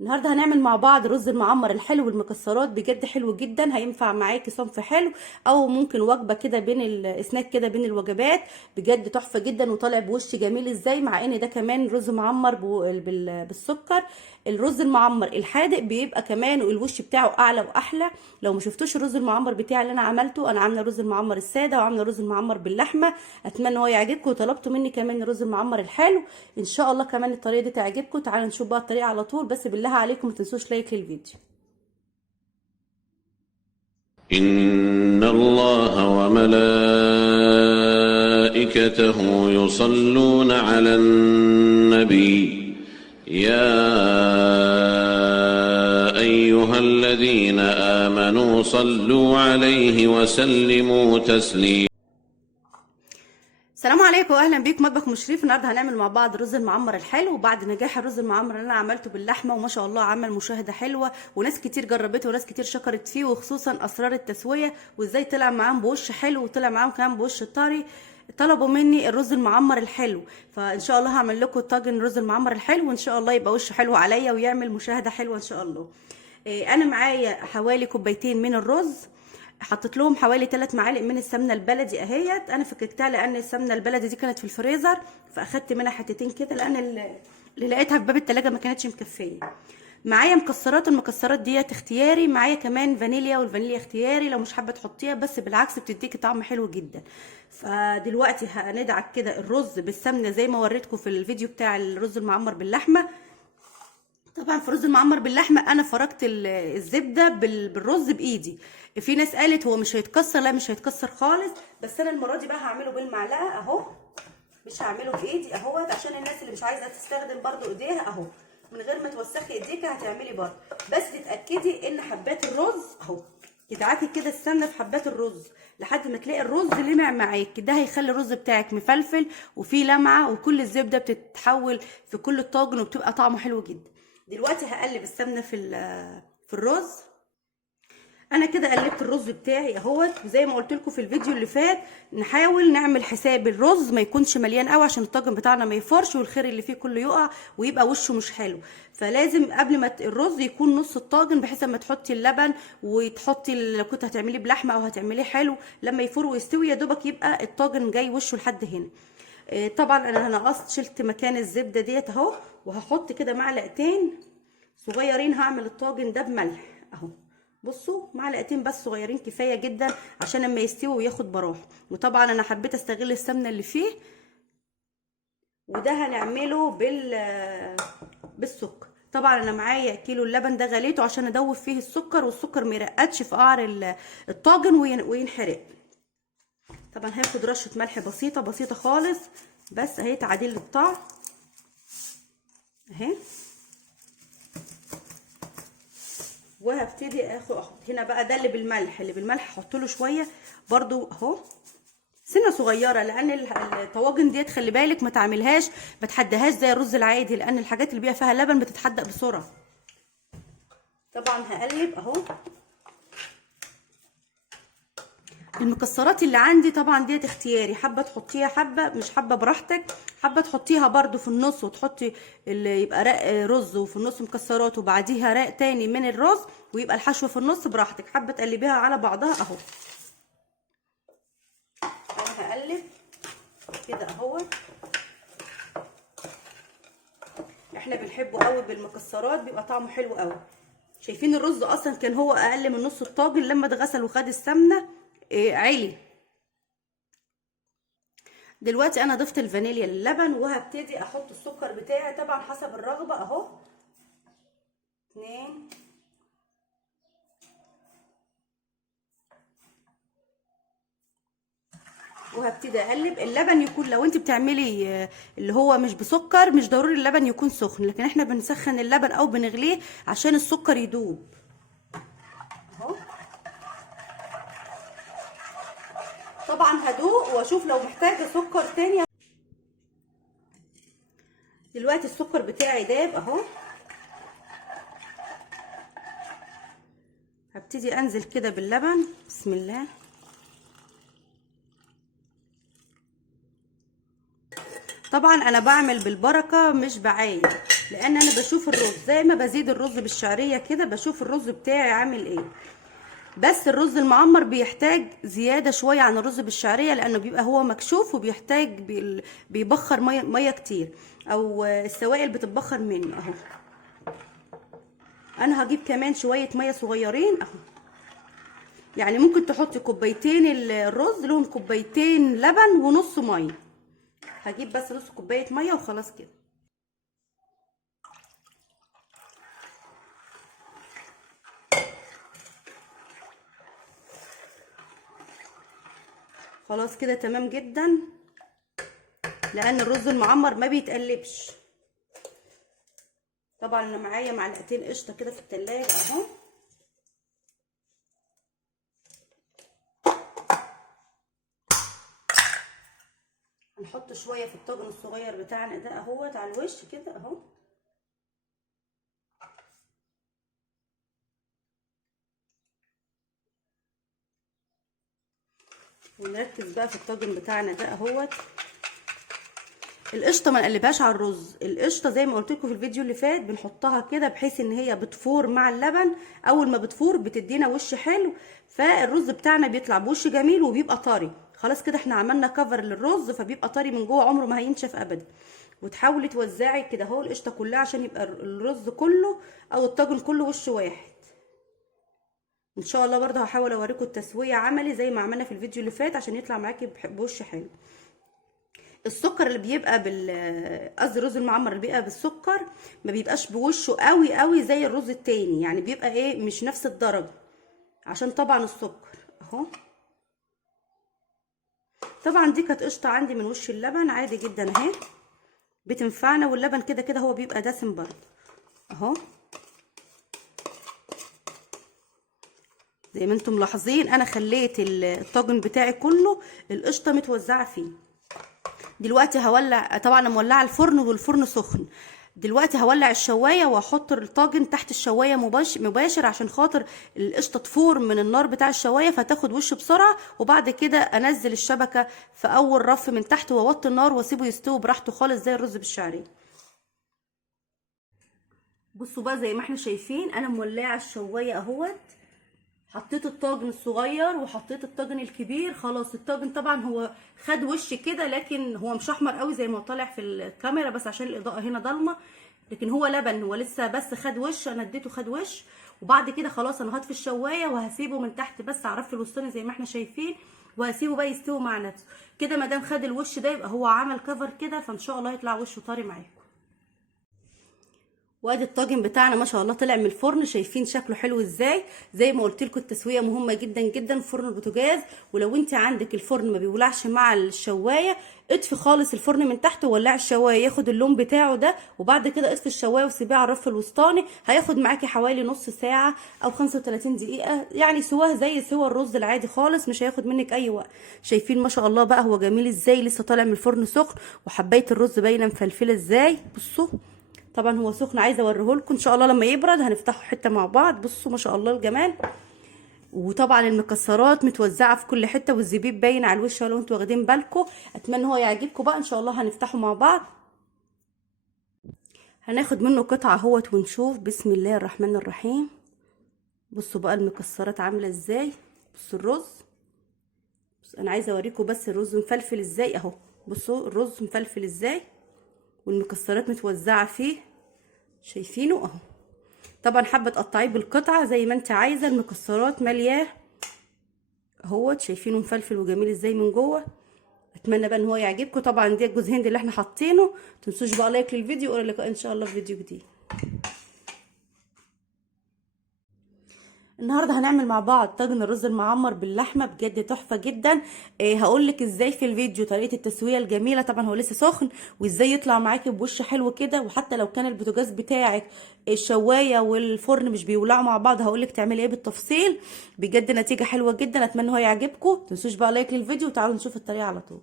النهارده هنعمل مع بعض رز المعمر الحلو والمكسرات، بجد حلو جدا. هينفع معاكي صنف حلو او ممكن وجبه كده بين الاسناك كده بين الوجبات. بجد تحفه جدا وطالع بوش جميل ازاي، مع ان ده كمان رز معمر بالسكر. الرز المعمر الحادق بيبقى كمان الوش بتاعه اعلى واحلى. لو ما شفتوش الرز المعمر بتاعي اللي انا عملته، انا عامله رز المعمر الساده وعامله رز المعمر باللحمه. اتمنى هو يعجبكم، وطلبتوا مني كمان الرز المعمر الحلو. ان شاء الله كمان الطريقه دي تعجبكم. تعالوا نشوف بقى الطريقه على طول، بس بالله عليكم ما تنسوش لايك للفيديو. إن الله وملائكته يصلون على النبي يا أيها الذين آمنوا صلوا عليه وسلموا تسليما. السلام عليكم واهلا بيكم مطبخ مشرف. النهارده هنعمل مع بعض الرز المعمر الحلو. وبعد نجاح الرز المعمر اللي انا عملته باللحمه وما شاء الله عمل مشاهده حلوه، وناس كتير جربته وناس كتير شكرت فيه، وخصوصا اسرار التسويه وازاي طلع معاهم بوش حلو وطلع معاهم كمان بوش طري. طلبوا مني الرز المعمر الحلو، فان شاء الله هعمل لكم طاجن الرز المعمر الحلو، وان شاء الله يبقى وشه حلو عليا ويعمل مشاهده حلوه ان شاء الله. انا معايا حوالي كوبايتين من الرز. حطيت لهم حوالي 3 معالق من السمنه البلدي اهيت. انا فككتها لان السمنه البلدي دي كانت في الفريزر، فاخدت منها حتتين كده لان اللي لقيتها في باب التلاجة ما كانتش مكفيه. معايا مكسرات، المكسرات ديت اختياري. معايا كمان فانيليا، والفانيليا اختياري لو مش حابه تحطيها، بس بالعكس بتديكي طعم حلو جدا. فدلوقتي هندعك كده الرز بالسمنه زي ما وريتكم في الفيديو بتاع الرز المعمر باللحمه. طبعا في الرز المعمر باللحمه انا فركت الزبده بالرز بايدي. في ناس قالت هو مش هيتكسر، لا مش هيتكسر خالص، بس انا المره دي بقى هعمله بالمعلقه اهو، مش هعمله بايدي اهوت، عشان الناس اللي مش عايزه تستخدم برضو ايديها اهو. من غير ما توسخي ايديك هتعملي برضو، بس تتاكدي ان حبات الرز اهو تدعكي كده السمنه في حبات الرز لحد ما تلاقي الرز لمع معاك. ده هيخلي الرز بتاعك مفلفل وفيه لمعه، وكل الزبده بتتحول في كل الطاجن وبتبقى طعمه حلو جدا. دلوقتي هقلب السمنه في الرز. انا كده قلبت الرز بتاعي اهوت، وزي ما قلت لكم في الفيديو اللي فات نحاول نعمل حساب الرز ما يكونش مليان قوي عشان الطاجن بتاعنا ما يفرش والخير اللي فيه كله يقع ويبقى وشه مش حلو. فلازم قبل ما الرز يكون نص الطاجن، بحيث لما تحطي اللبن وتحطي لو كنت هتعمليه بلحمه او هتعمليه حلو لما يفور ويستوي يا دوبك يبقى الطاجن جاي وشه لحد هنا. طبعا انا نقصت شلت مكان الزبده ديت اهو، وهحط كده معلقتين صغيرين. هعمل الطاجن ده بملح اهو، بصوا معلقتين بس صغيرين كفايه جدا عشان لما يستوي وياخد براح. وطبعا انا حبيت استغل السمنه اللي فيه. وده هنعمله بالسكر. طبعا انا معايا كيلو اللبن ده غليته عشان ادوب فيه السكر، والسكر ما يرقدش في قعر الطاجن وينحرق. طبعا هاخد رشه ملح بسيطه بسيطه خالص، بس اهي تعادل الطعم اهي. وهبتدي احط هنا بقى ده اللي بالملح، اللي بالملح احط له شويه برضو اهو سنه صغيره، لان الطواجن ديت خلي بالك ما تعملهاش ما تحدهاش زي الرز العادي، لان الحاجات اللي بيبقى فيها لبن بتتحدق بسرعه. طبعا هقلب اهو. المكسرات اللي عندي طبعا ديت اختياري، حابه تحطيها حبه مش حابه براحتك. حابه تحطيها برضو في النص وتحطي اللي يبقى رق رز وفي النص مكسرات وبعديها رق تاني من الرز ويبقى الحشو في النص براحتك. حابه تقلبيها على بعضها اهو. انا هقلب كده اهو. احنا بنحبه قوي بالمكسرات، بيبقى طعمه حلو قوي. شايفين الرز اصلا كان هو اقل من نص الطاجن، لما اتغسل وخد السمنه عالي. دلوقتي انا ضفت الفانيليا للبن، وهبتدي احط السكر بتاعي طبعا حسب الرغبه اهو 2. وهبتدي اقلب. اللبن يكون لو انت بتعملي اللي هو مش بسكر مش ضروري اللبن يكون سخن، لكن احنا بنسخن اللبن او بنغليه عشان السكر يدوب اهو. طبعا هدوق واشوف لو محتاجه سكر تاني. دلوقتي السكر بتاعي داب اهو. هبتدي انزل كده باللبن بسم الله. طبعا انا بعمل بالبركه مش بعاية، لان انا بشوف الرز زي ما بزيد الرز بالشعريه كده بشوف الرز بتاعي عامل ايه. بس الرز المعمر بيحتاج زياده شويه عن الرز بالشعريه، لانه بيبقى هو مكشوف وبيحتاج بيبخر ميه كتير، او السوائل بتتبخر منه اهو. انا هجيب كمان شويه ميه صغيرين اهو، يعني ممكن تحطي كوبايتين الرز لهم كوبايتين لبن ونص ميه. هجيب بس نص كوبايه ميه وخلاص كده. خلاص كده تمام جدا، لان الرز المعمر ما بيتقلبش. طبعا انا معايا معلقتين قشطه كده في التلاجة اهو. هنحط شويه في الطاجن الصغير بتاعنا ده اهوت على الوش كده اهو. ونركز بقى في الطاجن بتاعنا ده اهوت. القشطه ما نقلبهاش على الرز، القشطه زي ما قلت لكم في الفيديو اللي فات بنحطها كده بحيث ان هي بتفور مع اللبن. اول ما بتفور بتدينا وش حلو، فالرز بتاعنا بيطلع بوش جميل وبيبقى طري. خلاص كده احنا عملنا كفر للرز فبيبقى طري من جوه، عمره ما هينشف ابدا. وتحاولي توزعي كده اهو القشطه كلها عشان يبقى الرز كله او الطاجن كله وش واحد. ان شاء الله برضه هحاول اوريكم التسويه عملي زي ما عملنا في الفيديو اللي فات عشان يطلع معاكي بوش حلو. السكر اللي بيبقى قصدي الرز المعمر اللي بيبقى بالسكر ما بيبقاش بوشه قوي قوي زي الرز التاني، يعني بيبقى ايه مش نفس الدرجه عشان طبعا السكر اهو. طبعا دي كانت قشطه عندي من وش اللبن عادي جدا اهي، بتنفعنا. واللبن كده كده هو بيبقى دسم برضه اهو. زي ما انتم ملاحظين انا خليت الطاجن بتاعي كله القشطه متوزعه فيه. دلوقتي هولع، طبعا انا مولعه الفرن والفرن سخن. دلوقتي هولع الشوايه واحط الطاجن تحت الشوايه مباشر عشان خاطر القشطه تفور من النار بتاع الشوايه فتاخد وش بسرعه. وبعد كده انزل الشبكه في اول رف من تحت واوطي النار واسيبه يستوي براحته خالص زي الرز بالشعريه. بصوا بقى زي ما احنا شايفين انا مولعه الشوايه اهوت. حطيت الطاجن الصغير وحطيت الطاجن الكبير. خلاص الطاجن طبعا هو خد وش كده، لكن هو مش احمر قوي زي ما طالع في الكاميرا بس عشان الاضاءه هنا ضلمه، لكن هو لبن هو لسه بس خد وش. انا اديته خد وش وبعد كده خلاص انا هطفي الشوايه وهسيبه من تحت بس على الرف الوسطاني زي ما احنا شايفين، وهسيبه بقى يستوي مع نفسه كده. ما دام خد الوش ده يبقى هو عمل كفر كده، فان شاء الله يطلع وشه طري معاكم. وادي الطاجن بتاعنا ما شاء الله طلع من الفرن، شايفين شكله حلو ازاي. زي ما قلت لكم التسويه مهمه جدا جدا في فرن البوتاجاز. ولو انت عندك الفرن ما بيولعش مع الشوايه اطفي خالص الفرن من تحت وولعي الشوايه ياخد اللون بتاعه ده، وبعد كده اطفي الشوايه وسيبيه على الرف الوسطاني. هياخد معاكي حوالي نص ساعه او 35 دقيقه، يعني سواه زي سوى الرز العادي خالص، مش هياخد منك اي وقت. شايفين ما شاء الله بقى هو جميل ازاي، لسه طالع من الفرن سخن، وحبايه الرز باينه مفلفله ازاي. بصوا طبعا هو سخن، عايزه اوريهولكم ان شاء الله لما يبرد هنفتحه حته مع بعض. بصوا ما شاء الله الجمال. وطبعا المكسرات متوزعه في كل حته والزبيب باين على الوش لو انتوا واخدين بالكم. اتمنى هو يعجبكم بقى، ان شاء الله هنفتحه مع بعض. هناخد منه قطعه اهوت ونشوف. بسم الله الرحمن الرحيم. بصوا بقى المكسرات عامله ازاي. بصوا الرز، بص انا عايزه اوريكم بس الرز مفلفل ازاي اهو. بصوا الرز مفلفل ازاي والمكسرات متوزعه فيه، شايفينه اهو. طبعا حابه تقطعيه بالقطعه زي ما انت عايزه، المكسرات مالياه اهوت. شايفينه مفلفل وجميل ازاي من جوه. اتمنى بقى ان هو يعجبكم. طبعا دي جوز هند اللي احنا حاطينه. متنسوش بقى لايك للفيديو، والى اللقاء ان شاء الله في فيديو جديد. النهارده هنعمل مع بعض طاجن الرز المعمر باللحمه، بجد تحفه جدا. هقول لك ازاي في الفيديو طريقه التسويه الجميله. طبعا هو لسه سخن، وازاي يطلع معاكي بوش حلو كده. وحتى لو كان البوتاجاز بتاعك الشوايه والفرن مش بيولعوا مع بعض هقول لك تعملي ايه بالتفصيل. بجد نتيجه حلوه جدا، اتمنى هو يعجبكم. متنسوش بقى لايك للفيديو وتعالوا نشوف الطريقه على طول.